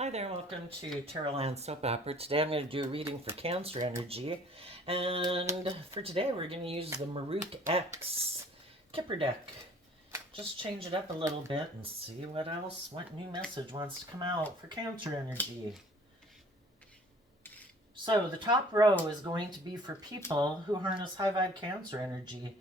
Hi there, welcome to Tarot Land Soap Opera. Today I'm going to do a reading for Cancer energy. And for today we're going to use the Maruk X Kipper deck. Just change it up a little bit and see what new message wants to come out for Cancer energy. So the top row is going to be for people who harness high vibe Cancer energy.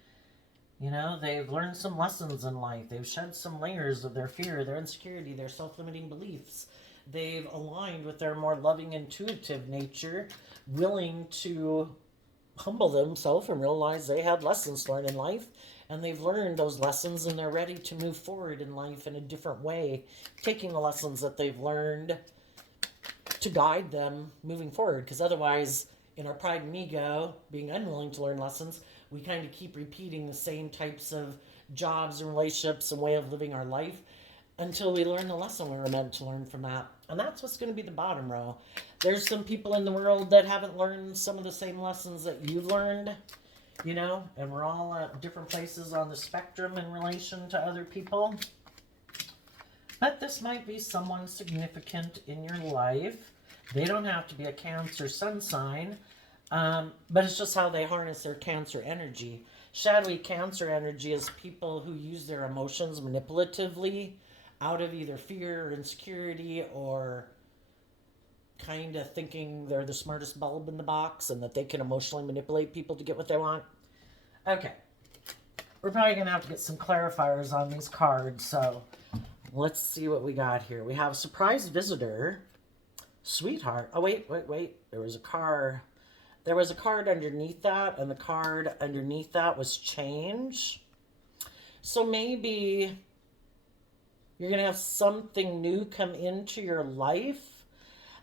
You know, they've learned some lessons in life. They've shed some layers of their fear, their insecurity, their self-limiting beliefs. They've aligned with their more loving, intuitive nature, willing to humble themselves and realize they had lessons learned in life. And they've learned those lessons and they're ready to move forward in life in a different way, taking the lessons that they've learned to guide them moving forward. Because otherwise, in our pride and ego, being unwilling to learn lessons, we kind of keep repeating the same types of jobs and relationships and way of living our life until we learn the lesson we were meant to learn from that. And that's what's going to be the bottom row. There's some people in the world that haven't learned some of the same lessons that you've learned, you know, and we're all at different places on the spectrum in relation to other people. But this might be someone significant in your life. They don't have to be a Cancer sun sign, but it's just how they harness their Cancer energy. Shadowy Cancer energy is people who use their emotions manipulatively out of either fear or insecurity or kind of thinking they're the smartest bulb in the box and that they can emotionally manipulate people to get what they want. Okay. We're probably going to have to get some clarifiers on these cards, so let's see what we got here. We have surprise visitor, sweetheart. Oh, wait. There was a card. There was a card underneath that, and the card underneath that was change. So maybe you're going to have something new come into your life.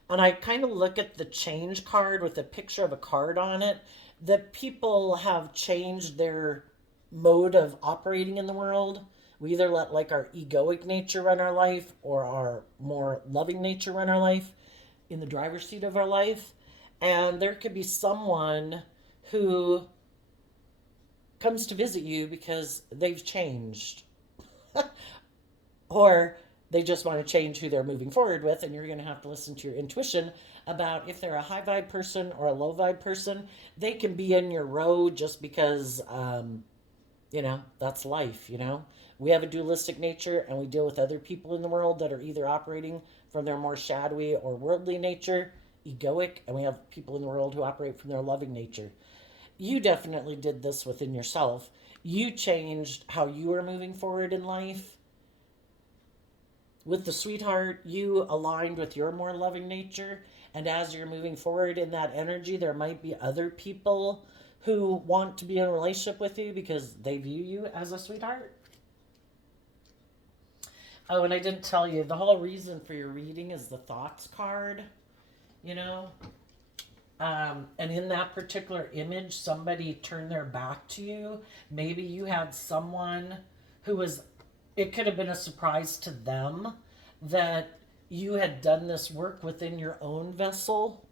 And I kind of look at the change card with a picture of a card on it, that people have changed their mode of operating in the world. We either let like our egoic nature run our life or our more loving nature run our life in the driver's seat of our life. And there could be someone who comes to visit you because they've changed. Or they just want to change who they're moving forward with, and you're going to have to listen to your intuition about if they're a high vibe person or a low vibe person. They can be in your road just because, that's life, We have a dualistic nature, and we deal with other people in the world that are either operating from their more shadowy or worldly nature, egoic, and we have people in the world who operate from their loving nature. You definitely did this within yourself. You changed how you are moving forward in life. With the sweetheart, you aligned with your more loving nature. And as you're moving forward in that energy, there might be other people who want to be in a relationship with you because they view you as a sweetheart. Oh, and I didn't tell you, the whole reason for your reading is the thoughts card, and in that particular image, somebody turned their back to you. Maybe you had someone who was, it could have been a surprise to them that you had done this work within your own vessel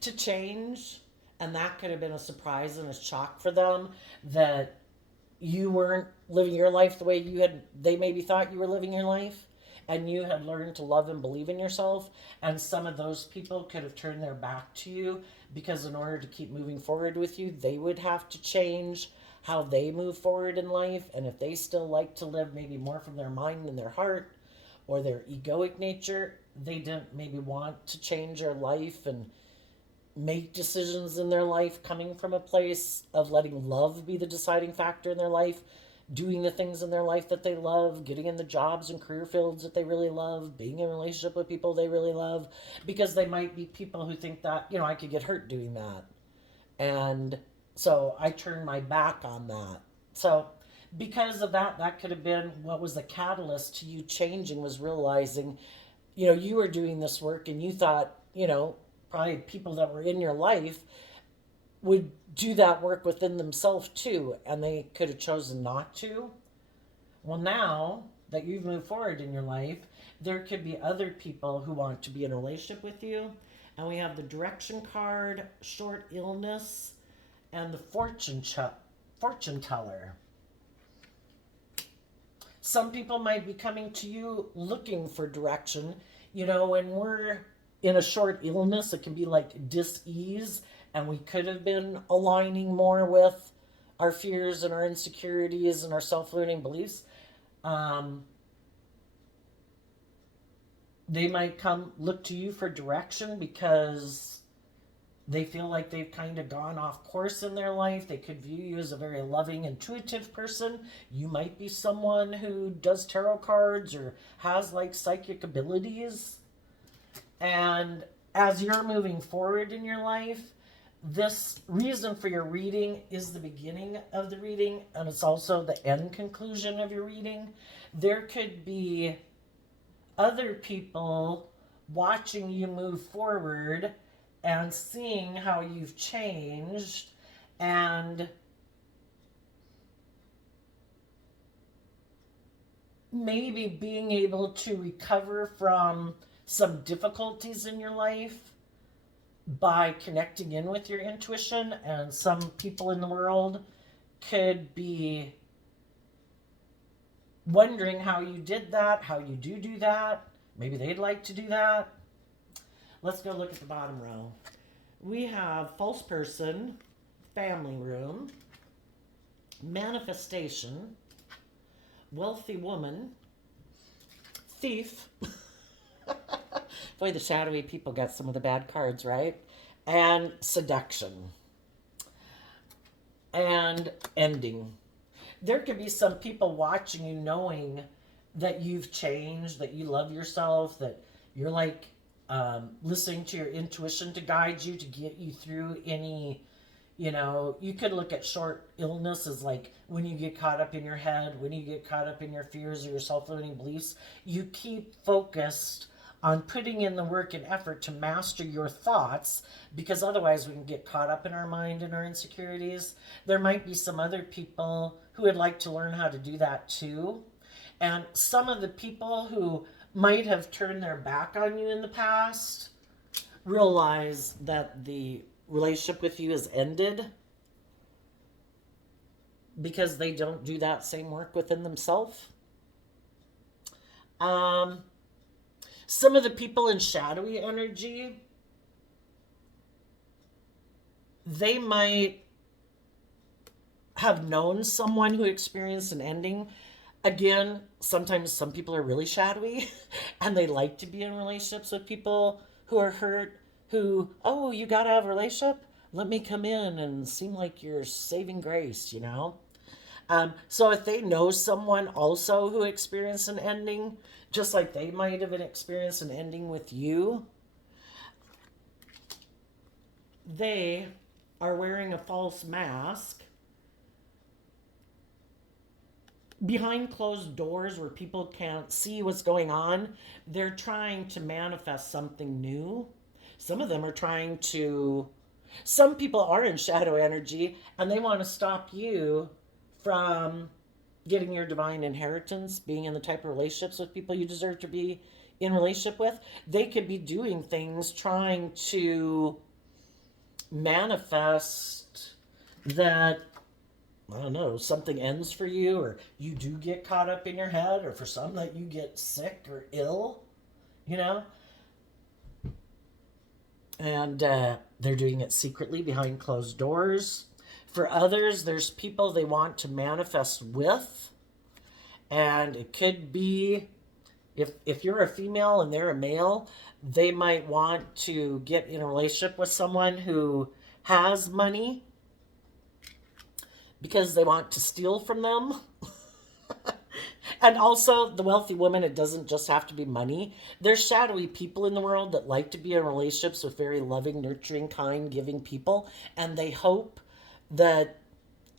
to change. And that could have been a surprise and a shock for them that you weren't living your life the way they maybe thought you were living your life. And you had learned to love and believe in yourself. And some of those people could have turned their back to you because in order to keep moving forward with you, they would have to change how they move forward in life. And if they still like to live maybe more from their mind and their heart or their egoic nature, they didn't maybe want to change their life and make decisions in their life coming from a place of letting love be the deciding factor in their life, doing the things in their life that they love, getting in the jobs and career fields that they really love, being in a relationship with people they really love, because they might be people who think that, I could get hurt doing that. And so I turned my back on that. So because of that, that could have been what was the catalyst to you changing, was realizing, you were doing this work and you thought, probably people that were in your life would do that work within themselves too, and they could have chosen not to. Well, now that you've moved forward in your life, there could be other people who want to be in a relationship with you. And we have the direction card, short illness, and the fortune teller. Some people might be coming to you looking for direction You know, when we're in a short illness, it can be like dis-ease, and we could have been aligning more with our fears and our insecurities and our self-limiting beliefs. Um, they might come look to you for direction because they feel like they've kind of gone off course in their life. They could view you as a very loving, intuitive person. You might be someone who does tarot cards or has like psychic abilities. And as you're moving forward in your life, this reason for your reading is the beginning of the reading, and it's also the end conclusion of your reading. There could be other people watching you move forward and seeing how you've changed and maybe being able to recover from some difficulties in your life by connecting in with your intuition. And some people in the world could be wondering how you did that, how you do that. Maybe they'd like to do that. Let's go look at the bottom row. We have false person, family room, manifestation, wealthy woman, thief. Boy, the shadowy people got some of the bad cards, right? And seduction. And ending. There could be some people watching you knowing that you've changed, that you love yourself, that you're like listening to your intuition to guide you, to get you through any, you know, you could look at short illness as like when you get caught up in your head, when you get caught up in your fears or your self-limiting beliefs, you keep focused on putting in the work and effort to master your thoughts, because otherwise we can get caught up in our mind and our insecurities. There might be some other people who would like to learn how to do that too. And some of the people who might have turned their back on you in the past realize that the relationship with you has ended because they don't do that same work within themselves. Some of the people in shadowy energy, they might have known someone who experienced an ending. Again, sometimes some people are really shadowy and they like to be in relationships with people who are hurt, who, oh, you got to have a relationship? Let me come in and seem like you're saving grace, you know? So if they know someone also who experienced an ending, just like they might have experienced an ending with you, they are wearing a false mask behind closed doors where people can't see what's going on. They're trying to manifest something new. Some of them are trying to, some people are in shadow energy and they want to stop you from getting your divine inheritance, being in the type of relationships with people you deserve to be in relationship with. They could be doing things trying to manifest that, I don't know, something ends for you, or you do get caught up in your head, or for some that you get sick or ill, you know? And they're doing it secretly behind closed doors. For others, there's people they want to manifest with. And it could be, if you're a female and they're a male, they might want to get in a relationship with someone who has money because they want to steal from them. And also, the wealthy woman, it doesn't just have to be money. There's shadowy people in the world that like to be in relationships with very loving, nurturing, kind, giving people. And they hope that,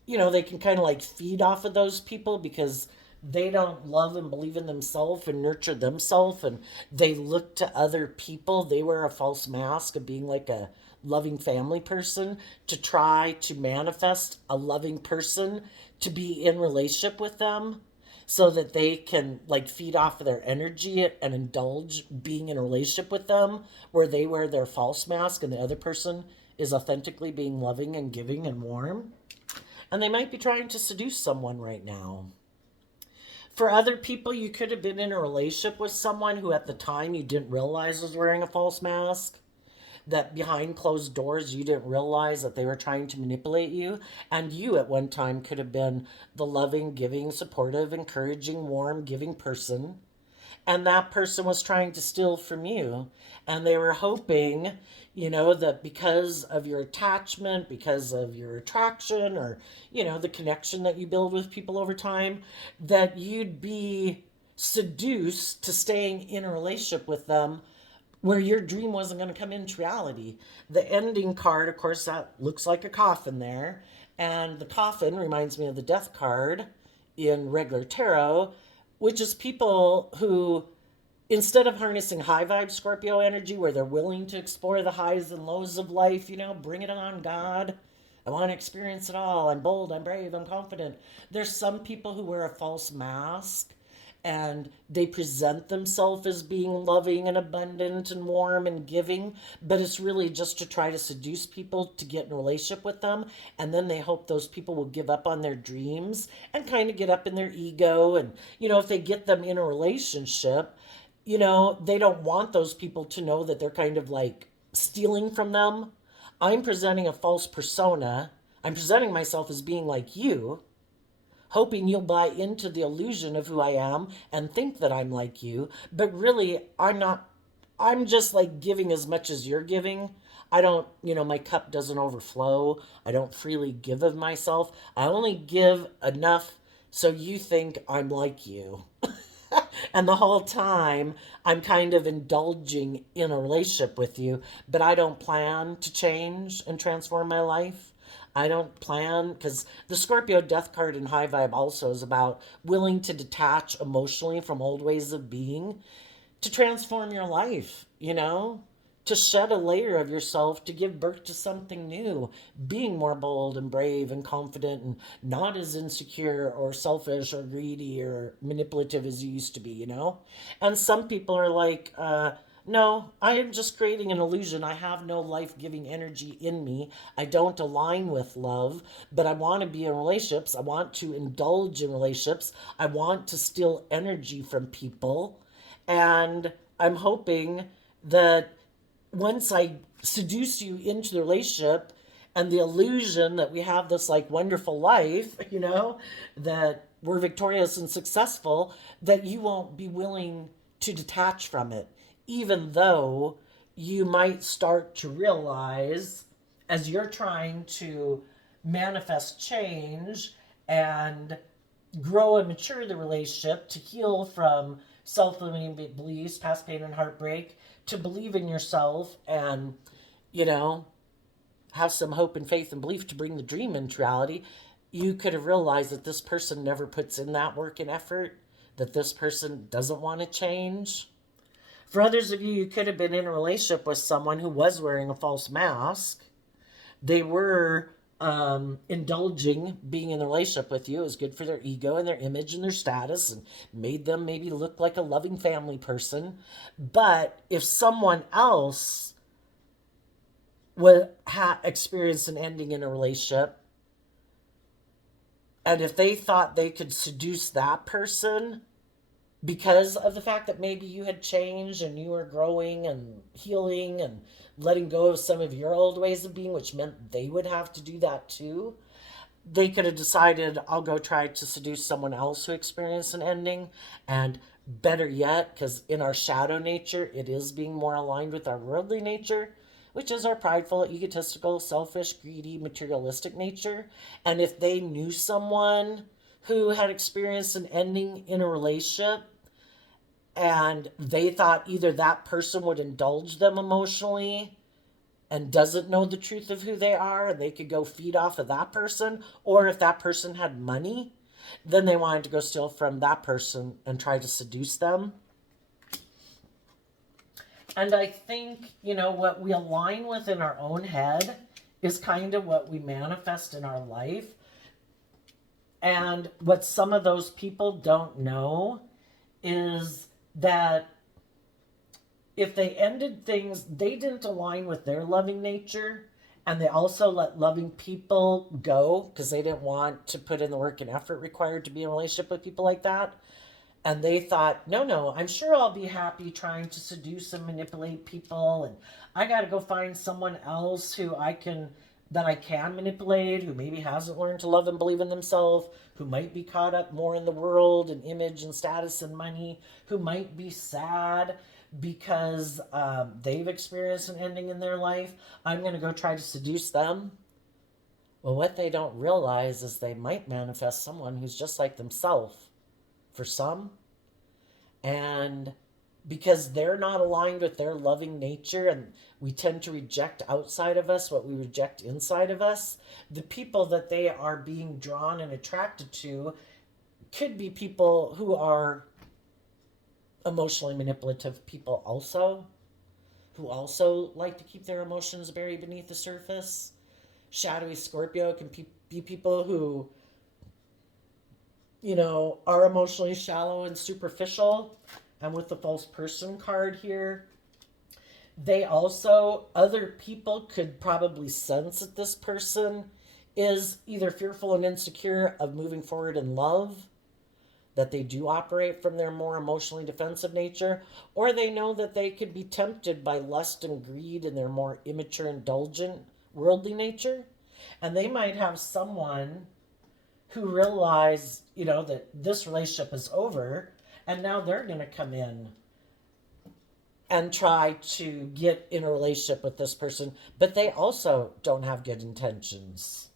you know, they can kind of like feed off of those people because they don't love and believe in themselves and nurture themselves. And they look to other people. They wear a false mask of being like a loving family person to try to manifest a loving person to be in relationship with them, so that they can like feed off of their energy and indulge being in a relationship with them, where they wear their false mask and the other person is authentically being loving and giving and warm. And they might be trying to seduce someone right now. For other people, you could have been in a relationship with someone who at the time you didn't realize was wearing a false mask, that behind closed doors you didn't realize that they were trying to manipulate you, and you at one time could have been the loving, giving, supportive, encouraging, warm, giving person, and that person was trying to steal from you, and they were hoping, that because of your attachment, because of your attraction, or the connection that you build with people over time, that you'd be seduced to staying in a relationship with them where your dream wasn't going to come into reality. The ending card, of course, that looks like a coffin there. And the coffin reminds me of the death card in regular tarot, which is people who, instead of harnessing high vibe Scorpio energy, where they're willing to explore the highs and lows of life, bring it on, God. I want to experience it all. I'm bold, I'm brave, I'm confident. There's some people who wear a false mask and they present themselves as being loving and abundant and warm and giving, but it's really just to try to seduce people to get in a relationship with them, and then they hope those people will give up on their dreams and kind of get up in their ego. And if they get them in a relationship, they don't want those people to know that they're kind of like stealing from them. I'm presenting a false persona. I'm presenting myself as being like you, hoping you'll buy into the illusion of who I am and think that I'm like you. But really, I'm not. I'm just like giving as much as you're giving. I don't, my cup doesn't overflow. I don't freely give of myself. I only give enough so you think I'm like you. And the whole time, I'm kind of indulging in a relationship with you, but I don't plan to change and transform my life. I don't plan, because the Scorpio death card in high vibe also is about willing to detach emotionally from old ways of being to transform your life, to shed a layer of yourself to give birth to something new, being more bold and brave and confident and not as insecure or selfish or greedy or manipulative as you used to be. And some people are like, no, I am just creating an illusion. I have no life giving energy in me. I don't align with love, but I want to be in relationships. I want to indulge in relationships. I want to steal energy from people. And I'm hoping that once I seduce you into the relationship and the illusion that we have this like wonderful life, that we're victorious and successful, that you won't be willing to detach from it, even though you might start to realize as you're trying to manifest change and grow and mature the relationship to heal from self-limiting beliefs, past pain and heartbreak, to believe in yourself and, have some hope and faith and belief to bring the dream into reality. You could have realized that this person never puts in that work and effort, that this person doesn't want to change. For others of you, you could have been in a relationship with someone who was wearing a false mask. They were indulging being in a relationship with you. It was good for their ego and their image and their status and made them maybe look like a loving family person. But if someone else would experience an ending in a relationship, and if they thought they could seduce that person because of the fact that maybe you had changed and you were growing and healing and letting go of some of your old ways of being, which meant they would have to do that too, they could have decided, I'll go try to seduce someone else who experienced an ending. And better yet, because in our shadow nature, it is being more aligned with our worldly nature, which is our prideful, egotistical, selfish, greedy, materialistic nature. And if they knew someone who had experienced an ending in a relationship and they thought either that person would indulge them emotionally and doesn't know the truth of who they are, and they could go feed off of that person, or if that person had money, then they wanted to go steal from that person and try to seduce them. And I think, what we align with in our own head is kind of what we manifest in our life. And what some of those people don't know is that if they ended things, they didn't align with their loving nature, and they also let loving people go because they didn't want to put in the work and effort required to be in a relationship with people like that. And they thought, no, I'm sure I'll be happy trying to seduce and manipulate people. And I got to go find someone else that I can manipulate, who maybe hasn't learned to love and believe in themselves, who might be caught up more in the world and image and status and money, who might be sad because they've experienced an ending in their life. I'm going to go try to seduce them. Well, what they don't realize is they might manifest someone who's just like themselves for some. And because they're not aligned with their loving nature, and we tend to reject outside of us what we reject inside of us, the people that they are being drawn and attracted to could be people who are emotionally manipulative people also, who also like to keep their emotions buried beneath the surface. Shadowy Scorpio can be people who, are emotionally shallow and superficial. And with the false person card here, other people could probably sense that this person is either fearful and insecure of moving forward in love, that they do operate from their more emotionally defensive nature, or they know that they could be tempted by lust and greed in their more immature, indulgent, worldly nature. And they might have someone who realize, that this relationship is over, and now they're going to come in and try to get in a relationship with this person, but they also don't have good intentions.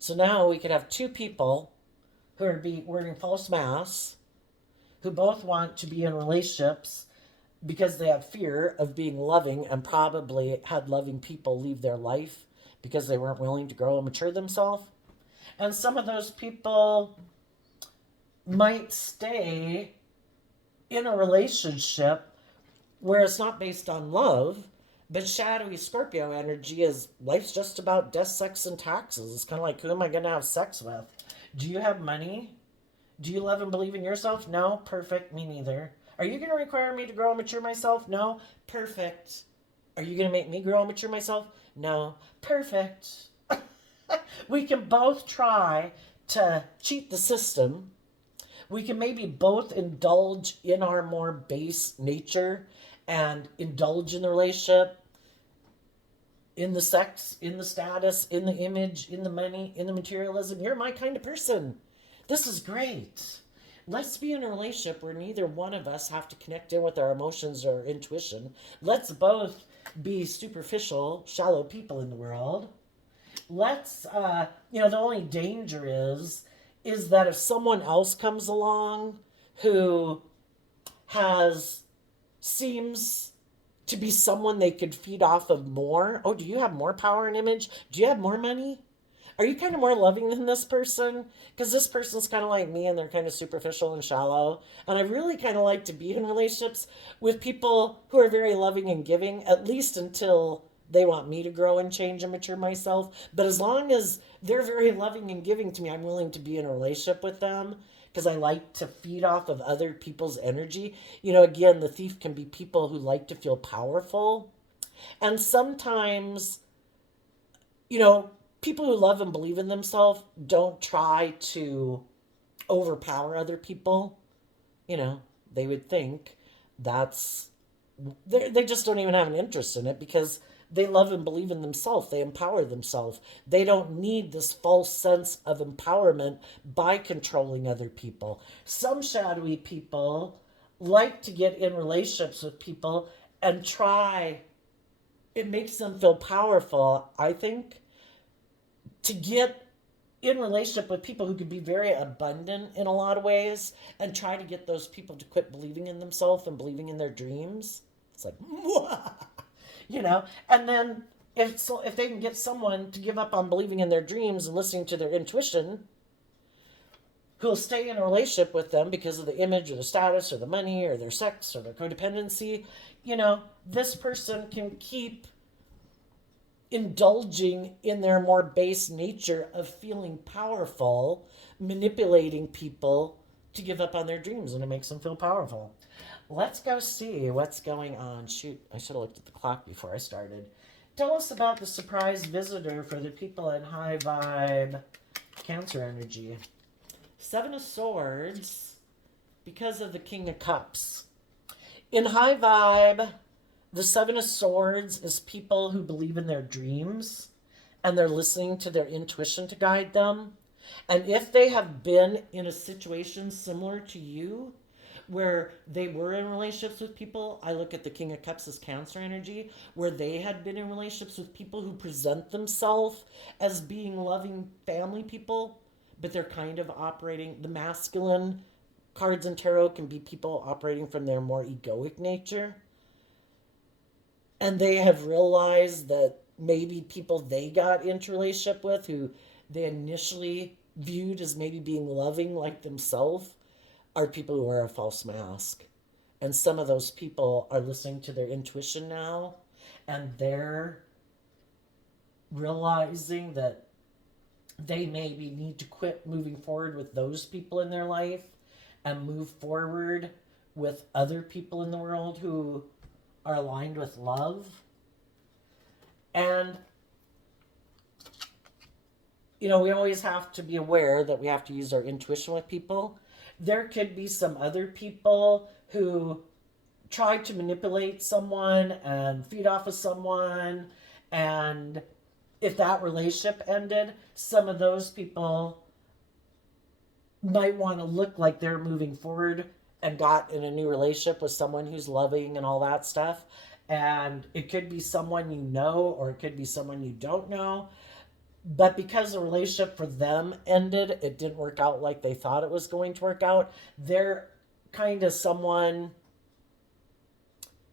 So now we could have two people who are wearing false masks, who both want to be in relationships because they have fear of being loving and probably had loving people leave their life because they weren't willing to grow and mature themselves. And some of those people might stay in a relationship where it's not based on love, but shadowy Scorpio energy is life's just about death, sex, and taxes. It's kind of like, who am I going to have sex with? Do you have money? Do you love and believe in yourself? No? Perfect. Me neither. Are you going to require me to grow and mature myself? No? Perfect. Are you going to make me grow and mature myself? No? Perfect. We can both try to cheat the system. We can maybe both indulge in our more base nature and indulge in the relationship, in the sex, in the status, in the image, in the money, in the materialism. You're my kind of person. This is great. Let's be in a relationship where neither one of us have to connect in with our emotions or intuition. Let's both be superficial, shallow people in the world. Let's, the only danger is that if someone else comes along who seems to be someone they could feed off of more. Oh, do you have more power and image? Do you have more money? Are you kind of more loving than this person? Because this person's kind of like me and they're kind of superficial and shallow. And I really kind of like to be in relationships with people who are very loving and giving, at least until they want me to grow and change and mature myself. But as long as they're very loving and giving to me, I'm willing to be in a relationship with them because I like to feed off of other people's energy. Again, the thief can be people who like to feel powerful. And sometimes, people who love and believe in themselves don't try to overpower other people. They would think they just don't even have an interest in it because they love and believe in themselves. They empower themselves. They don't need this false sense of empowerment by controlling other people. Some shadowy people like to get in relationships with people and it makes them feel powerful, I think, to get in relationship with people who could be very abundant in a lot of ways and try to get those people to quit believing in themselves and believing in their dreams. It's like, and then if they can get someone to give up on believing in their dreams and listening to their intuition, who'll stay in a relationship with them because of the image or the status or the money or their sex or their codependency, this person can keep indulging in their more base nature of feeling powerful, manipulating people to give up on their dreams, and it makes them feel powerful. Let's go see what's going on. Shoot, I should have looked at the clock before I started. Tell us about the surprise visitor for the people in high vibe Cancer energy. 7 of Swords because of the King of Cups. In high vibe, the Seven of Swords is people who believe in their dreams and they're listening to their intuition to guide them. And if they have been in a situation similar to you, where they were in relationships with people, I look at the King of Cups as Cancer energy, where they had been in relationships with people who present themselves as being loving family people, but they're kind of operating, the masculine cards in tarot can be people operating from their more egoic nature. And they have realized that maybe people they got into relationship with who they initially viewed as maybe being loving like themselves are people who wear a false mask. And some of those people are listening to their intuition now, and they're realizing that they maybe need to quit moving forward with those people in their life and move forward with other people in the world who are aligned with love. And we always have to be aware that we have to use our intuition with people. There could be some other people who try to manipulate someone and feed off of someone. And if that relationship ended, some of those people might want to look like they're moving forward and got in a new relationship with someone who's loving and all that stuff. And it could be someone you know, or it could be someone you don't know. But because the relationship for them ended, it didn't work out like they thought it was going to work out. They're kind of someone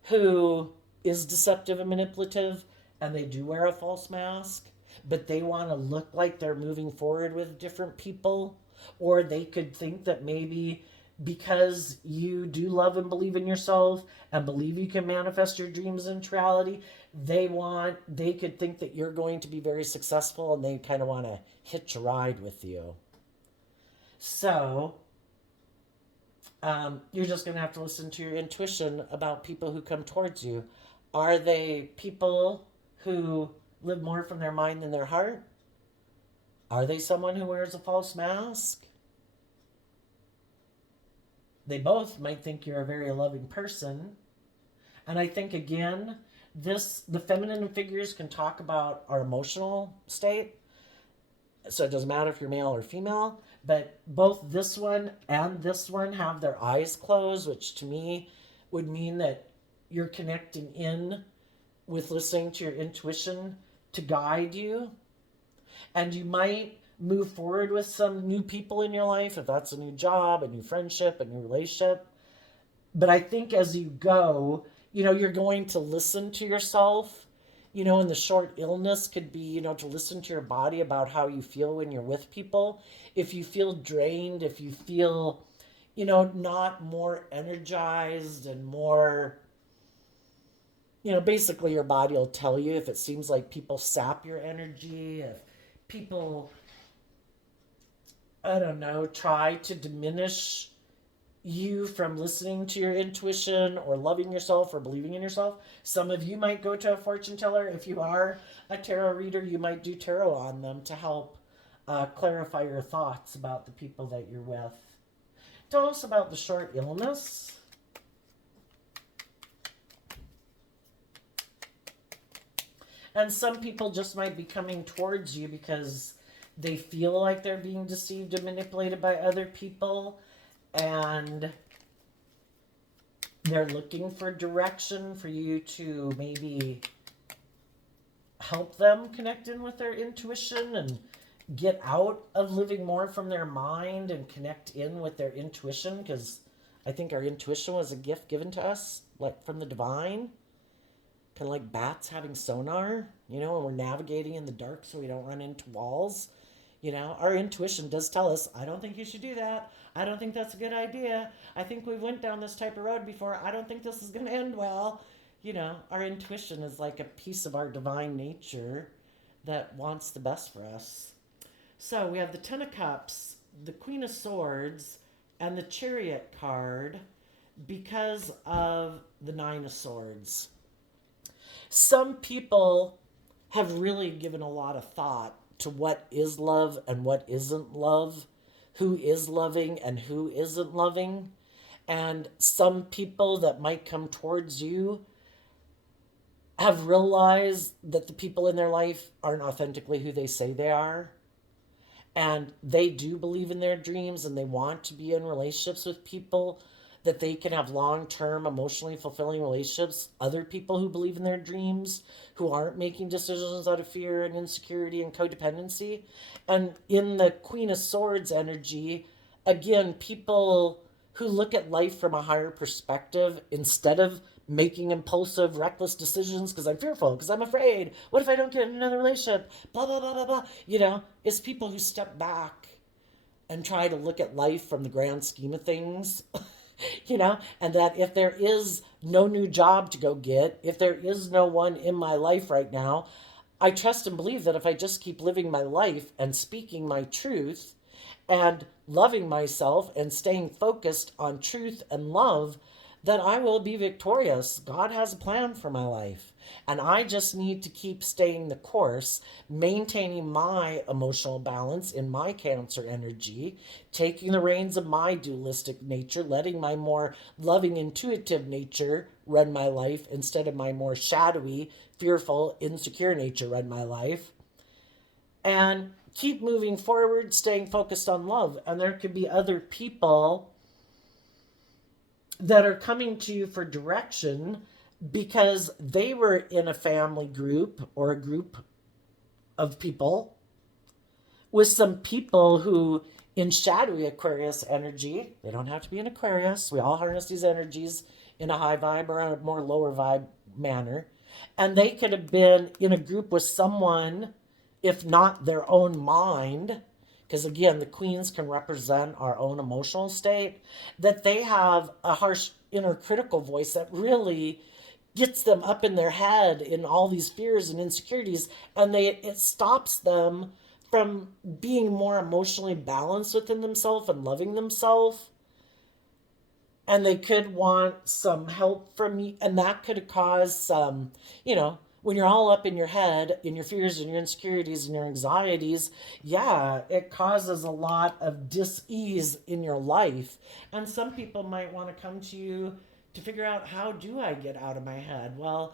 who is deceptive and manipulative, and they do wear a false mask, but they want to look like they're moving forward with different people. Or they could think that maybe because you do love and believe in yourself and believe you can manifest your dreams into reality, they could think that you're going to be very successful, and they kind of want to hitch a ride with you. So you're just going to have to listen to your intuition about people who come towards you. Are they people who live more from their mind than their heart? Are they someone who wears a false mask? They both might think you're a very loving person. And I think, again, the feminine figures can talk about our emotional state. So it doesn't matter if you're male or female. But both this one and this one have their eyes closed, which to me would mean that you're connecting in with listening to your intuition to guide you. And you might move forward with some new people in your life, if that's a new job, a new friendship, a new relationship. But I think as you go, you're going to listen to yourself. And the short illness could be, to listen to your body about how you feel when you're with people. If you feel drained, if you feel, not more energized and more, basically your body will tell you if it seems like people sap your energy, if people, I don't know, try to diminish you from listening to your intuition or loving yourself or believing in yourself. Some of you might go to a fortune teller. If you are a tarot reader, you might do tarot on them to help clarify your thoughts about the people that you're with. Tell us about the short illness. And some people just might be coming towards you because they feel like they're being deceived and manipulated by other people. And they're looking for direction for you to maybe help them connect in with their intuition and get out of living more from their mind and connect in with their intuition, because I think our intuition was a gift given to us, like from the divine. Kind of like bats having sonar, and we're navigating in the dark so we don't run into walls. Our intuition does tell us, I don't think you should do that. I don't think that's a good idea. I think we went down this type of road before. I don't think this is going to end well. Our intuition is like a piece of our divine nature that wants the best for us. So we have the Ten of Cups, the Queen of Swords, and the Chariot card because of the Nine of Swords. Some people have really given a lot of thought to what is love and what isn't love, who is loving and who isn't loving. And some people that might come towards you have realized that the people in their life aren't authentically who they say they are. And they do believe in their dreams and they want to be in relationships with people that they can have long term, emotionally fulfilling relationships. Other people who believe in their dreams, who aren't making decisions out of fear and insecurity and codependency. And in the Queen of Swords energy, again, people who look at life from a higher perspective instead of making impulsive, reckless decisions because I'm fearful, because I'm afraid. What if I don't get in another relationship? Blah, blah, blah, blah, blah. It's people who step back and try to look at life from the grand scheme of things. And that if there is no new job to go get, if there is no one in my life right now, I trust and believe that if I just keep living my life and speaking my truth and loving myself and staying focused on truth and love, that I will be victorious. God has a plan for my life. And I just need to keep staying the course, maintaining my emotional balance in my Cancer energy, taking the reins of my dualistic nature, letting my more loving, intuitive nature run my life instead of my more shadowy, fearful, insecure nature run my life. And keep moving forward, staying focused on love. And there could be other people that are coming to you for direction because they were in a family group or a group of people with some people who, in shadowy Aquarius energy, they don't have to be an Aquarius, we all harness these energies in a high vibe or a more lower vibe manner, and they could have been in a group with someone, if not their own mind, because again, the queens can represent our own emotional state, that they have a harsh inner critical voice that really gets them up in their head in all these fears and insecurities, and it stops them from being more emotionally balanced within themselves and loving themselves. And they could want some help from you, and that could cause some, when you're all up in your head, in your fears and your insecurities and your anxieties, yeah, it causes a lot of dis-ease in your life. And some people might want to come to you to figure out, how do I get out of my head? Well,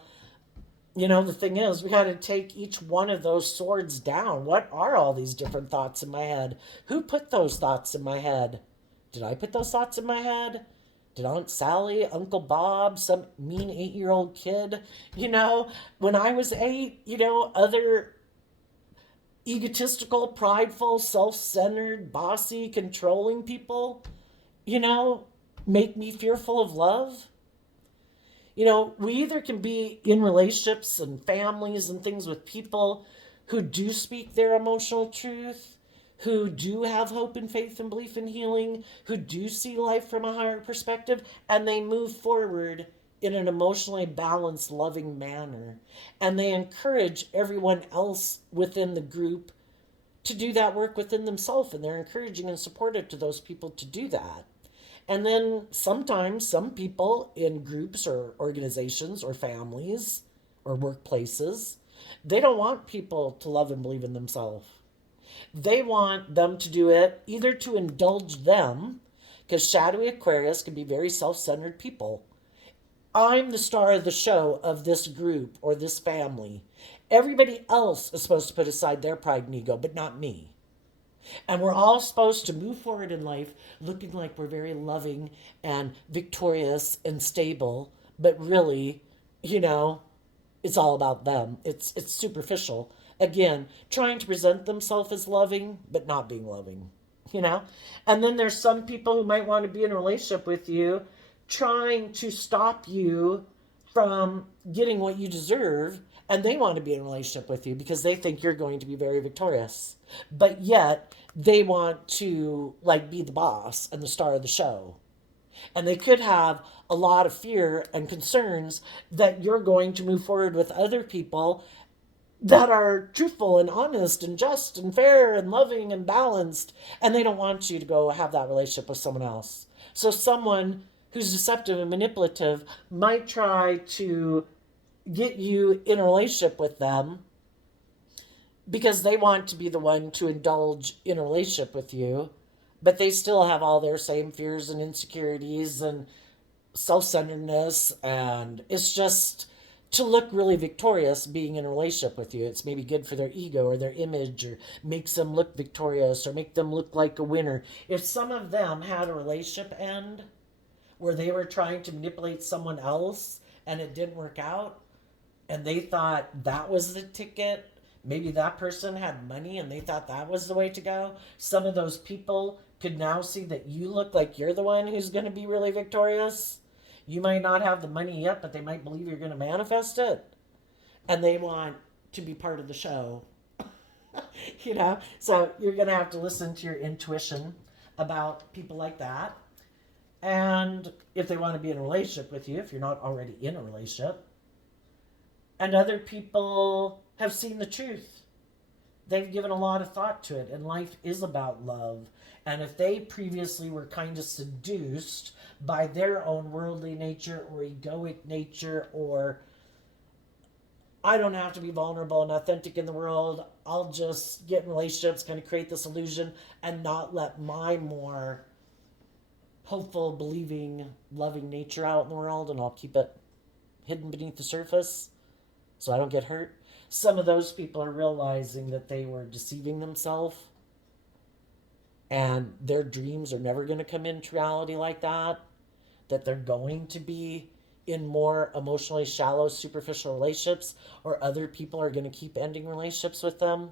the thing is, we got to take each one of those swords down. What are all these different thoughts in my head? Who put those thoughts in my head? Did I put those thoughts in my head? Did Aunt Sally, Uncle Bob, some mean 8-year-old kid? When I was 8, other egotistical, prideful, self-centered, bossy, controlling people, make me fearful of love. We either can be in relationships and families and things with people who do speak their emotional truth, who do have hope and faith and belief in healing, who do see life from a higher perspective, and they move forward in an emotionally balanced, loving manner. And they encourage everyone else within the group to do that work within themselves, and they're encouraging and supportive to those people to do that. And then sometimes some people in groups or organizations or families or workplaces, they don't want people to love and believe in themselves. They want them to do it either to indulge them, because shadowy Aquarius can be very self-centered people. I'm the star of the show of this group or this family. Everybody else is supposed to put aside their pride and ego, but not me. And we're all supposed to move forward in life looking like we're very loving and victorious and stable, but really, it's all about them. It's superficial. Again, trying to present themselves as loving, but not being loving, And then there's some people who might want to be in a relationship with you, trying to stop you from getting what you deserve, and they want to be in a relationship with you because they think you're going to be very victorious. But yet, they want to, be the boss and the star of the show. And they could have a lot of fear and concerns that you're going to move forward with other people that are truthful and honest and just and fair and loving and balanced, and they don't want you to go have that relationship with someone else. So someone who's deceptive and manipulative might try to get you in a relationship with them because they want to be the one to indulge in a relationship with you, but they still have all their same fears and insecurities and self-centeredness, and it's just to look really victorious being in a relationship with you. It's maybe good for their ego or their image, or makes them look victorious or make them look like a winner. If some of them had a relationship end where they were trying to manipulate someone else and it didn't work out, and they thought that was the ticket, maybe that person had money and they thought that was the way to go, some of those people could now see that you look like you're the one who's going to be really victorious. You might not have the money yet, but they might believe you're going to manifest it. And they want to be part of the show. So you're going to have to listen to your intuition about people like that. And if they want to be in a relationship with you, if you're not already in a relationship. And other people have seen the truth. They've given a lot of thought to it, and life is about love. And if they previously were kind of seduced by their own worldly nature or egoic nature, or I don't have to be vulnerable and authentic in the world, I'll just get in relationships, kind of create this illusion and not let my more hopeful, believing, loving nature out in the world, and I'll keep it hidden beneath the surface so I don't get hurt. Some of those people are realizing that they were deceiving themselves, and their dreams are never going to come into reality like that, that they're going to be in more emotionally shallow, superficial relationships, or other people are going to keep ending relationships with them,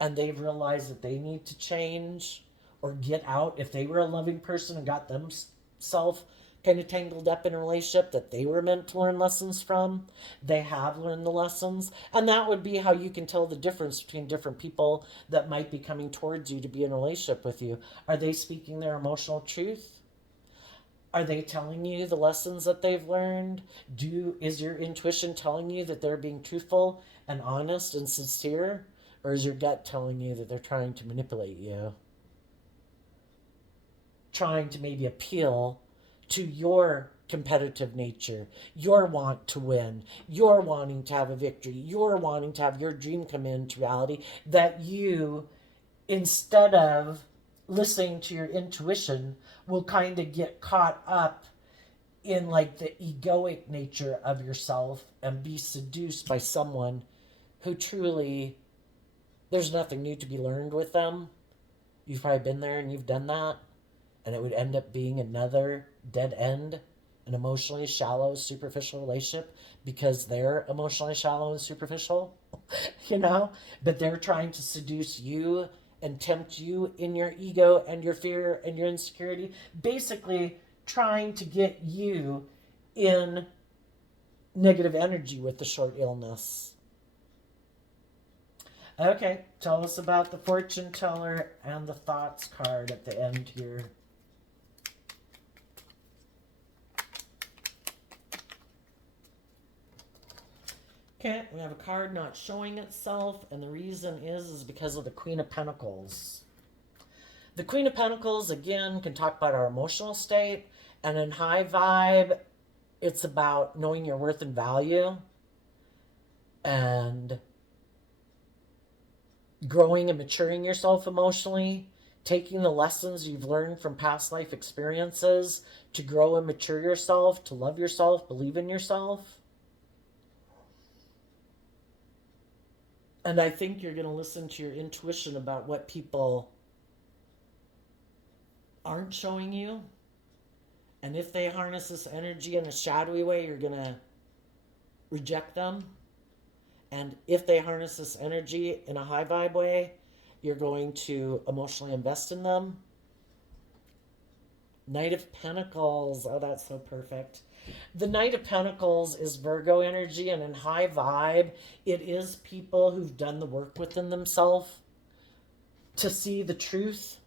and they've realized that they need to change or get out. If they were a loving person and got themselves kind of tangled up in a relationship that they were meant to learn lessons from, they have learned the lessons. And that would be how you can tell the difference between different people that might be coming towards you to be in a relationship with you. Are they speaking their emotional truth? Are they telling you the lessons that they've learned? Is your intuition telling you that they're being truthful and honest and sincere? Or is your gut telling you that they're trying to manipulate you? Trying to maybe appeal to your competitive nature, your want to win, your wanting to have a victory, your wanting to have your dream come into reality, that you, instead of listening to your intuition, will kind of get caught up in like the egoic nature of yourself and be seduced by someone who truly, there's nothing new to be learned with them. You've probably been there and you've done that. And it would end up being another dead end, an emotionally shallow, superficial relationship, because they're emotionally shallow and superficial, but they're trying to seduce you and tempt you in your ego and your fear and your insecurity, basically trying to get you in negative energy with the short illness. Okay, tell us about the fortune teller and the thoughts card at the end here. Okay, we have a card not showing itself, and the reason is because of the Queen of Pentacles. The Queen of Pentacles, again, can talk about our emotional state, and in high vibe, it's about knowing your worth and value, and growing and maturing yourself emotionally, taking the lessons you've learned from past life experiences to grow and mature yourself, to love yourself, believe in yourself. And I think you're going to listen to your intuition about what people aren't showing you. And if they harness this energy in a shadowy way, you're going to reject them. And if they harness this energy in a high vibe way, you're going to emotionally invest in them. Knight of Pentacles. Oh, that's so perfect. The Knight of Pentacles is Virgo energy, and in high vibe, it is people who've done the work within themselves to see the truth.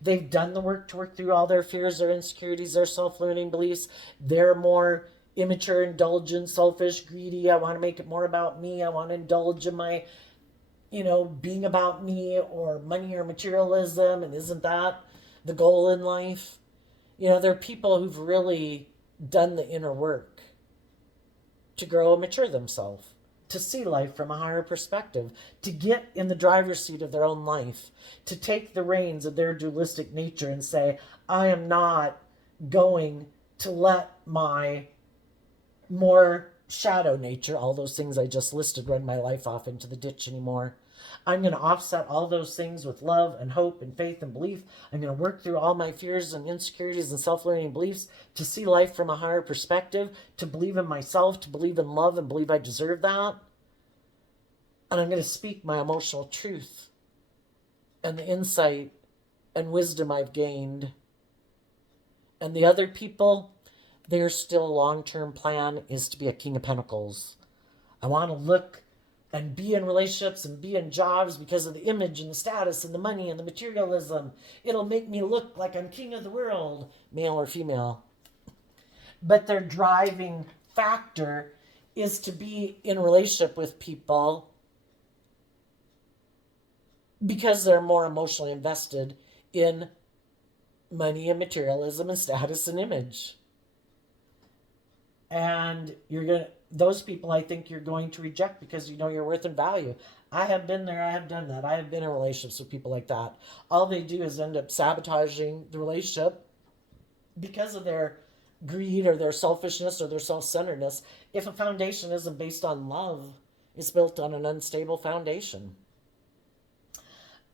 They've done the work to work through all their fears, their insecurities, their self-limiting beliefs. They're more immature, indulgent, selfish, greedy. I want to make it more about me. I want to indulge in my, being about me, or money or materialism. And isn't that the goal in life? There are people who've really done the inner work to grow and mature themselves, to see life from a higher perspective, to get in the driver's seat of their own life, to take the reins of their dualistic nature and say, I am not going to let my more shadow nature, all those things I just listed, run my life off into the ditch anymore. I'm going to offset all those things with love and hope and faith and belief. I'm going to work through all my fears and insecurities and self-limiting beliefs to see life from a higher perspective, to believe in myself, to believe in love and believe I deserve that. And I'm going to speak my emotional truth and the insight and wisdom I've gained. And the other people, their still long-term plan is to be a King of Pentacles. I want to look and be in relationships and be in jobs because of the image and the status and the money and the materialism. It'll make me look like I'm king of the world, male or female. But their driving factor is to be in relationship with people because they're more emotionally invested in money and materialism and status and image. And those people, I think you're going to reject because you know your worth and value. I have been there. I have done that. I have been in relationships with people like that. All they do is end up sabotaging the relationship because of their greed or their selfishness or their self-centeredness. If a foundation isn't based on love, it's built on an unstable foundation.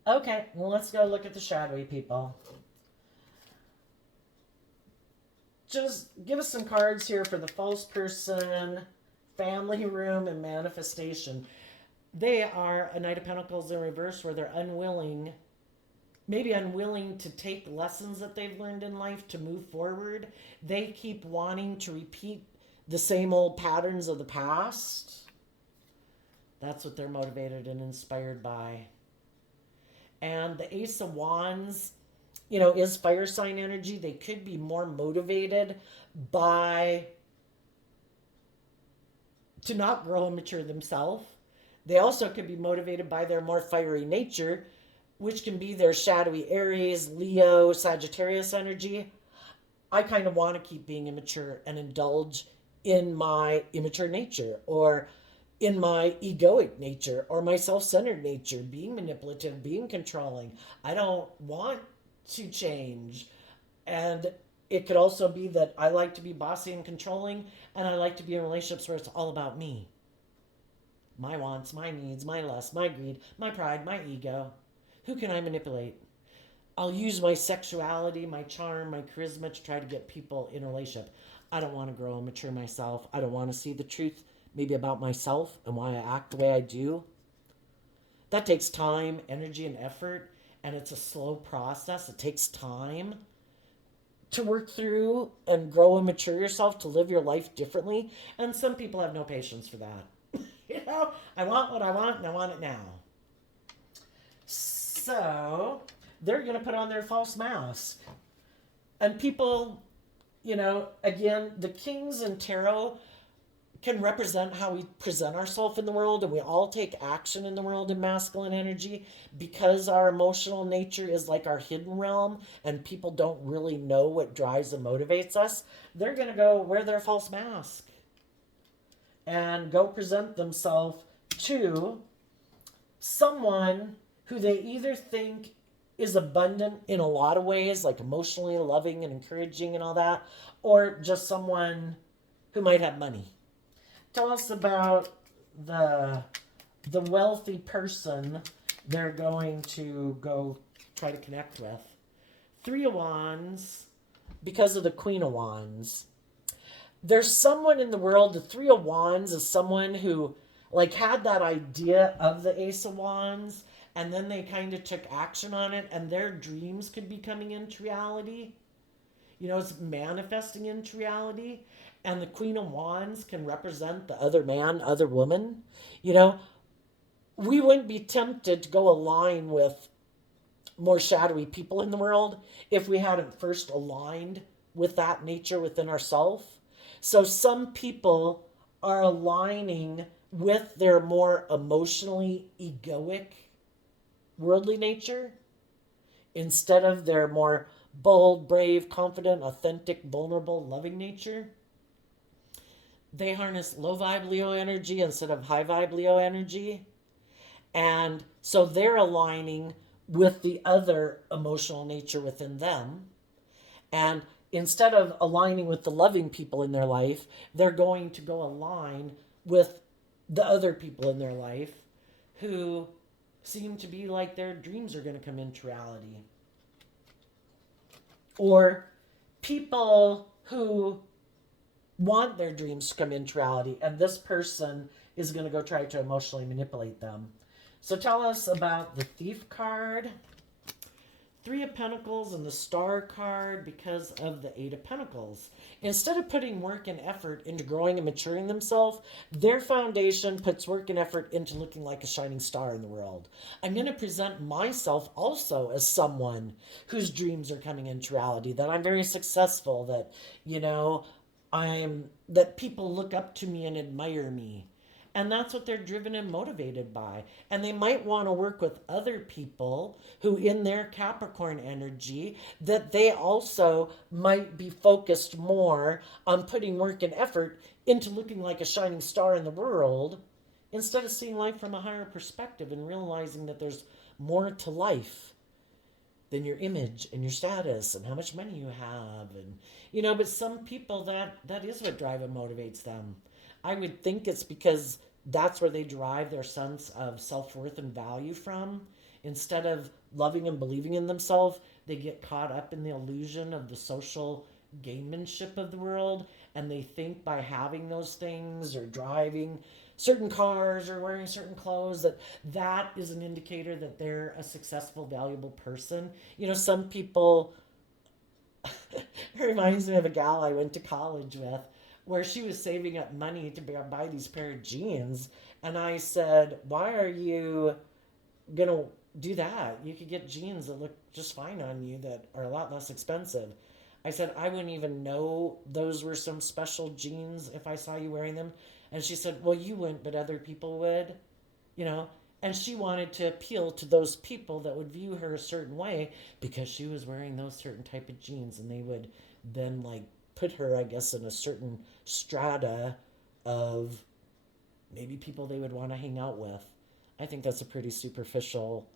Okay, well, let's go look at the shadowy people. Just give us some cards here for the false person, family room, and manifestation. They are a Knight of Pentacles in reverse, where they're maybe unwilling to take lessons that they've learned in life to move forward. They keep wanting to repeat the same old patterns of the past. That's what they're motivated and inspired by. And the Ace of Wands, is fire sign energy. They could be more motivated to not grow and mature themselves. They also could be motivated by their more fiery nature, which can be their shadowy Aries, Leo, Sagittarius energy. I kind of want to keep being immature and indulge in my immature nature, or in my egoic nature, or my self-centered nature, being manipulative, being controlling. I don't want to change. And it could also be that I like to be bossy and controlling, and I like to be in relationships where it's all about me. My wants, my needs, my lust, my greed, my pride, my ego. Who can I manipulate? I'll use my sexuality, my charm, my charisma to try to get people in a relationship. I don't want to grow and mature myself. I don't want to see the truth maybe about myself and why I act the way I do. That takes time, energy, and effort. And it's a slow process. It takes time to work through and grow and mature yourself to live your life differently. And some people have no patience for that. I want what I want, and I want it now. So they're going to put on their false mask. And people, again, the kings in tarot can represent how we present ourselves in the world, and we all take action in the world in masculine energy because our emotional nature is like our hidden realm and people don't really know what drives and motivates us. They're going to go wear their false mask and go present themselves to someone who they either think is abundant in a lot of ways, like emotionally loving and encouraging and all that, or just someone who might have money. Tell us about the wealthy person they're going to go try to connect with. Three of Wands, because of the Queen of Wands. There's someone in the world, the Three of Wands is someone who had that idea of the Ace of Wands, and then they kind of took action on it, and their dreams could be coming into reality. It's manifesting into reality. And the Queen of Wands can represent the other man, other woman. We wouldn't be tempted to go align with more shadowy people in the world if we hadn't first aligned with that nature within ourselves. So some people are aligning with their more emotionally egoic, worldly nature instead of their more bold, brave, confident, authentic, vulnerable, loving nature. they harness low vibe Leo energy instead of high vibe Leo energy. And so they're aligning with the other emotional nature within them. And instead of aligning with the loving people in their life, they're going to go align with the other people in their life who seem to be like their dreams are going to come into reality. Or people who want their dreams to come into reality, and this person is going to go try to emotionally manipulate them. So tell us about the Thief card, Three of Pentacles, and the Star card because of the Eight of Pentacles. Instead of putting work and effort into growing and maturing themselves, their foundation puts work and effort into looking like a shining star in the world. I'm going to present myself also as someone whose dreams are coming into reality, that I'm very successful, that, that people look up to me and admire me. And that's what they're driven and motivated by. And they might want to work with other people who, in their Capricorn energy, that they also might be focused more on putting work and effort into looking like a shining star in the world, instead of seeing life from a higher perspective and realizing that there's more to life than your image and your status and how much money you have. And, but some people, that is what drives and motivates them. I would think it's because that's where they derive their sense of self-worth and value from. Instead of loving and believing in themselves, they get caught up in the illusion of the social gamemanship of the world, and they think by having those things or driving certain cars or wearing certain clothes that is an indicator that they're a successful, valuable person. Some people it reminds me of a gal I went to college with, where she was saving up money to buy these pair of jeans. And I said, why are you going to do that? You could get jeans that look just fine on you that are a lot less expensive. I said, I wouldn't even know those were some special jeans if I saw you wearing them. And she said, well, you wouldn't, but other people would, And she wanted to appeal to those people that would view her a certain way because she was wearing those certain type of jeans. And they would then put her, I guess, in a certain strata of maybe people they would want to hang out with. I think that's a pretty superficial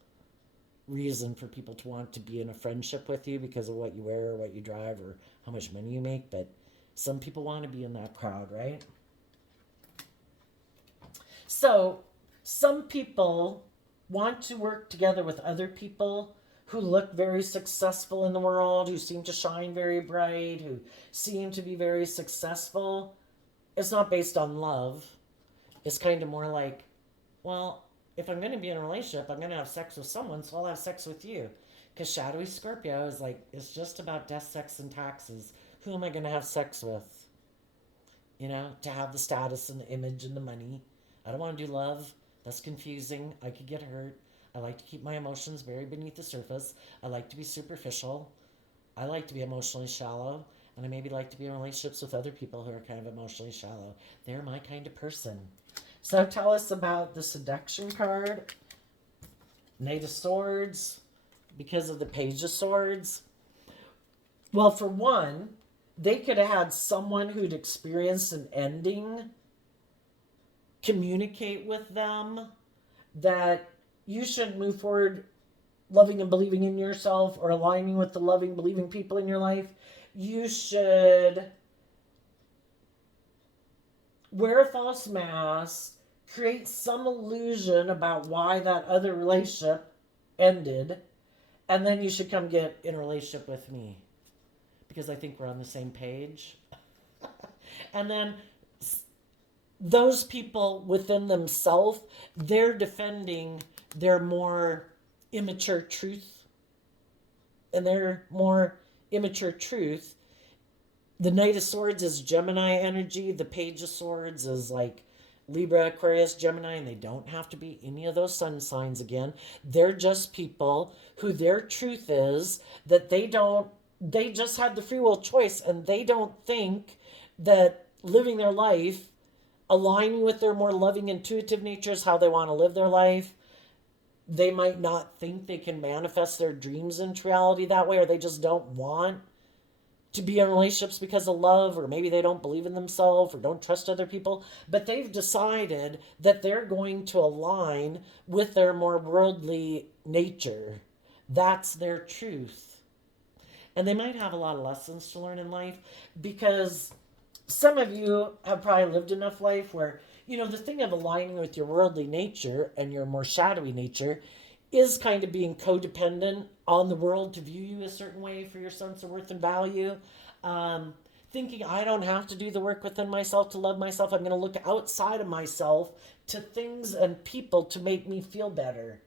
reason for people to want to be in a friendship with you because of what you wear or what you drive or how much money you make. But some people want to be in that crowd, right? So some people want to work together with other people who look very successful in the world, who seem to shine very bright, who seem to be very successful. It's not based on love. It's kind of more like, well, if I'm going to be in a relationship, I'm going to have sex with someone, so I'll have sex with you. Because shadowy Scorpio is it's just about death, sex, and taxes. Who am I going to have sex with? To have the status and the image and the money. I don't want to do love. That's confusing. I could get hurt. I like to keep my emotions buried beneath the surface. I like to be superficial. I like to be emotionally shallow. And I maybe like to be in relationships with other people who are kind of emotionally shallow. They're my kind of person. So tell us about the Seduction card. Knight of Swords. Because of the Page of Swords. Well, for one, they could have had someone who'd experienced an ending communicate with them that you shouldn't move forward loving and believing in yourself or aligning with the loving, believing people in your life. You should wear a false mask, create some illusion about why that other relationship ended, and then you should come get in a relationship with me because I think we're on the same page. And then those people within themselves, they're defending their more immature truth. And their more immature truth. The Knight of Swords is Gemini energy. The Page of Swords is Libra, Aquarius, Gemini, and they don't have to be any of those sun signs again. They're just people who their truth is that they just had the free will choice, and they don't think that living their life, aligning with their more loving, intuitive nature is how they want to live their life. They might not think they can manifest their dreams into reality that way, or they just don't want to be in relationships because of love, or maybe they don't believe in themselves or don't trust other people, but they've decided that they're going to align with their more worldly nature. That's their truth. And they might have a lot of lessons to learn in life, because some of you have probably lived enough life where, the thing of aligning with your worldly nature and your more shadowy nature is kind of being codependent on the world to view you a certain way for your sense of worth and value. Um, Thinking I don't have to do the work within myself to love myself. I'm going to look outside of myself to things and people to make me feel better.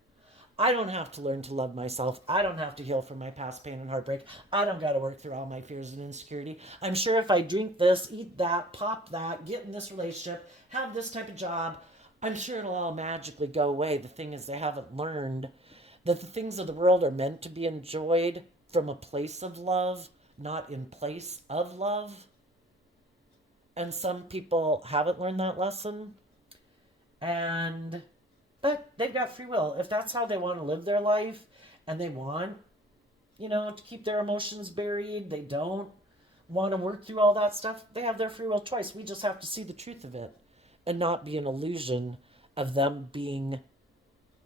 I don't have to learn to love myself. I don't have to heal from my past pain and heartbreak. I don't got to work through all my fears and insecurity. I'm sure if I drink this, eat that, pop that, get in this relationship, have this type of job, I'm sure it'll all magically go away. The thing is, they haven't learned that the things of the world are meant to be enjoyed from a place of love, not in place of love. And some people haven't learned that lesson. But they've got free will. If that's how they want to live their life, and they want, to keep their emotions buried, they don't want to work through all that stuff, they have their free will choice. We just have to see the truth of it and not be an illusion of them being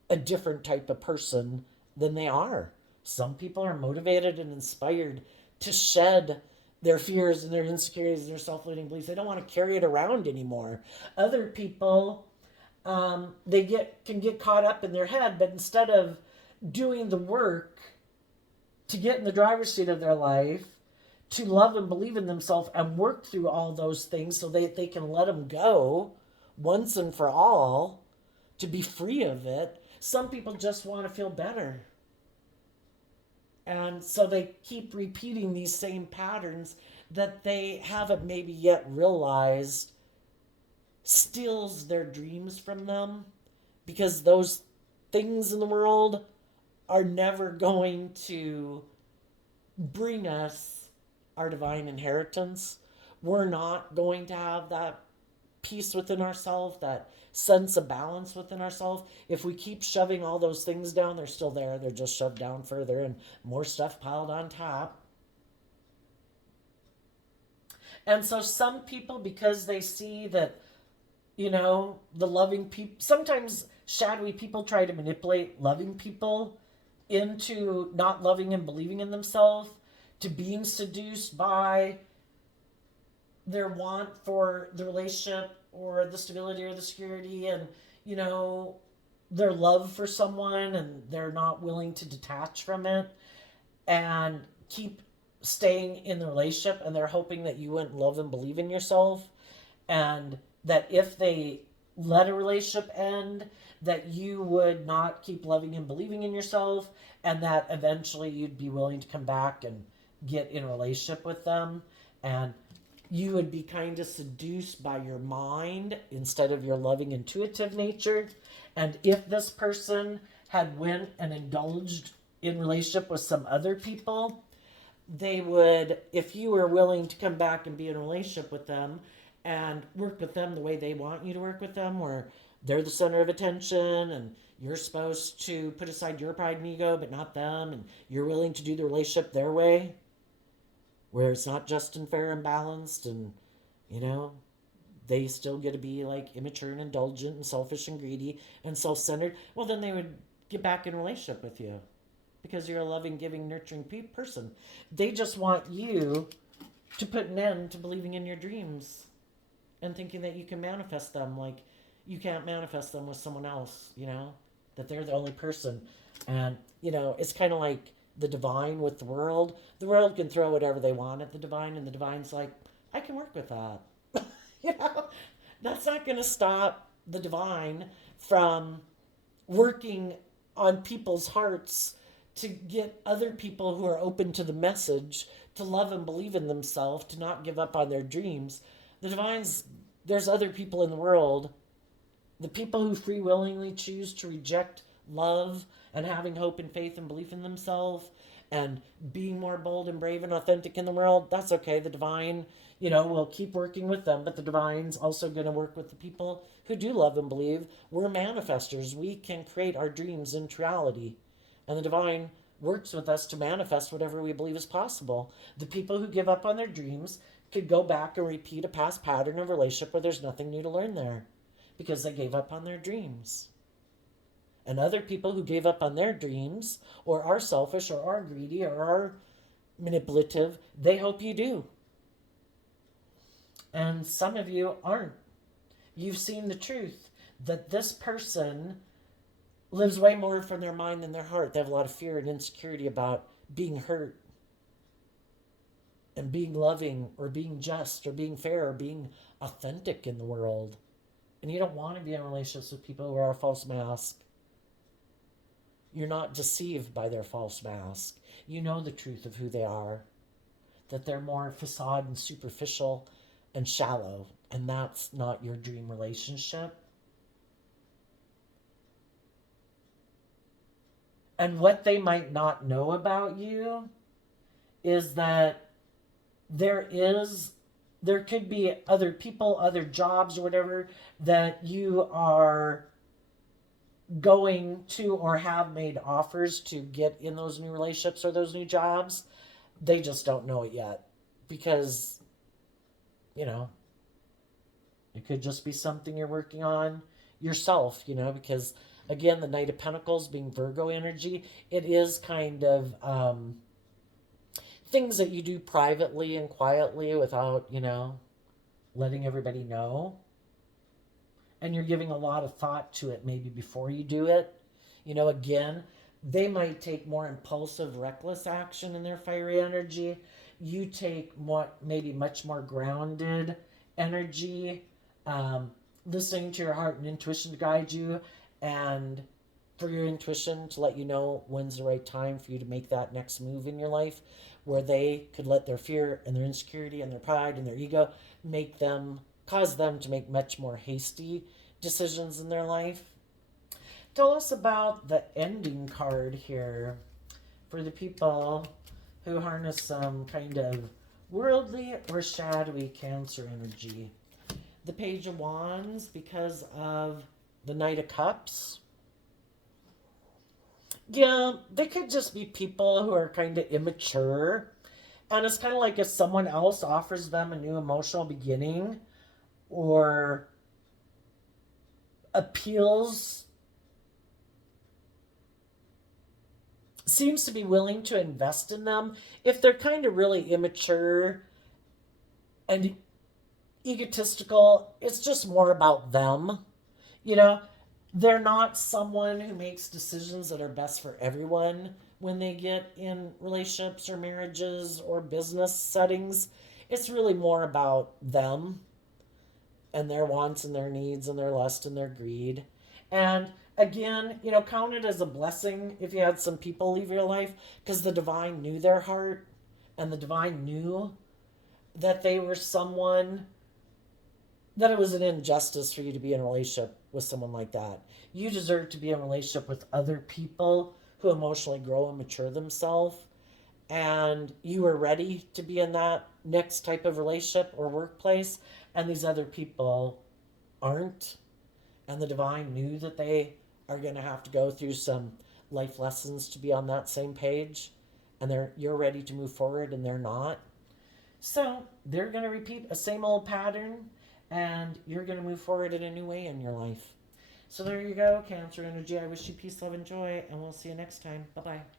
a different type of person than they are. Some people are motivated and inspired to shed their fears and their insecurities and their self-limiting beliefs. They don't want to carry it around anymore. Other people, they can get caught up in their head, but instead of doing the work to get in the driver's seat of their life, to love and believe in themselves and work through all those things so they can let them go once and for all, to be free of it. Some people just want to feel better. And so they keep repeating these same patterns that they haven't maybe yet realized steals their dreams from them, because those things in the world are never going to bring us our divine inheritance. We're not going to have that peace within ourselves, that sense of balance within ourselves. If we keep shoving all those things down, they're still there. They're just shoved down further and more stuff piled on top. And so some people, because they see that, the loving people, sometimes shadowy people try to manipulate loving people into not loving and believing in themselves, to being seduced by their want for the relationship or the stability or the security, and their love for someone, and they're not willing to detach from it and keep staying in the relationship, and they're hoping that you wouldn't love and believe in yourself, and that if they let a relationship end, that you would not keep loving and believing in yourself, and that eventually you'd be willing to come back and get in a relationship with them, and you would be kind of seduced by your mind instead of your loving intuitive nature. And if this person had went and indulged in relationship with some other people, they would, if you were willing to come back and be in a relationship with them and work with them the way they want you to work with them, where they're the center of attention and you're supposed to put aside your pride and ego but not them, and you're willing to do the relationship their way, where it's not just and fair and balanced, and they still get to be like immature and indulgent and selfish and greedy and self-centered, well, then they would get back in a relationship with you because you're a loving, giving, nurturing person. They just want you to put an end to believing in your dreams and thinking that you can manifest them like you can't manifest them with someone else, that they're the only person. And, it's kind of like the divine with the world. The world can throw whatever they want at the divine, and the divine's like, I can work with that. That's not going to stop the divine from working on people's hearts to get other people who are open to the message to love and believe in themselves, to not give up on their dreams. The divine's, there's other people in the world, the people who free willingly choose to reject love and having hope and faith and belief in themselves and being more bold and brave and authentic in the world. That's okay. The divine, will keep working with them, but the divine's also going to work with the people who do love and believe. We're manifestors. We can create our dreams into reality. And the divine works with us to manifest whatever we believe is possible. The people who give up on their dreams could go back and repeat a past pattern of relationship where there's nothing new to learn there because they gave up on their dreams. And other people who gave up on their dreams or are selfish or are greedy or are manipulative, they hope you do. And some of you aren't. You've seen the truth that this person lives way more from their mind than their heart. They have a lot of fear and insecurity about being hurt and being loving or being just or being fair or being authentic in the world. And you don't want to be in relationships with people who are a false mask. You're not deceived by their false mask. You know the truth of who they are, that they're more facade and superficial and shallow, and that's not your dream relationship. And what they might not know about you is that there could be other people, other jobs or whatever that you are going to or have made offers to get in those new relationships or those new jobs. They just don't know it yet because, it could just be something you're working on yourself, because again, the Knight of Pentacles being Virgo energy, it is kind of things that you do privately and quietly without, letting everybody know. And you're giving a lot of thought to it maybe before you do it. Again, they might take more impulsive, reckless action in their fiery energy. You take maybe much more grounded energy, listening to your heart and intuition to guide you, and for your intuition to let you know when's the right time for you to make that next move in your life, where they could let their fear and their insecurity and their pride and their ego cause them to make much more hasty decisions in their life. Tell us about the ending card here for the people who harness some kind of worldly or shadowy Cancer energy. The Page of Wands, because of the Knight of Cups. Yeah, they could just be people who are kind of immature. And it's kind of like if someone else offers them a new emotional beginning or seems to be willing to invest in them, if they're kind of really immature and egotistical, it's just more about them. They're not someone who makes decisions that are best for everyone when they get in relationships or marriages or business settings. It's really more about them and their wants and their needs and their lust and their greed. And again, count it as a blessing if you had some people leave your life, because the divine knew their heart and the divine knew that they were someone that it was an injustice for you to be in a relationship with someone like that. You deserve to be in a relationship with other people who emotionally grow and mature themselves. And you are ready to be in that next type of relationship or workplace. And these other people aren't. And the divine knew that they are going to have to go through some life lessons to be on that same page. And you're ready to move forward and they're not. So they're going to repeat a same old pattern. And you're going to move forward in a new way in your life. So there you go, Cancer energy. I wish you peace, love, and joy, and we'll see you next time. Bye-bye.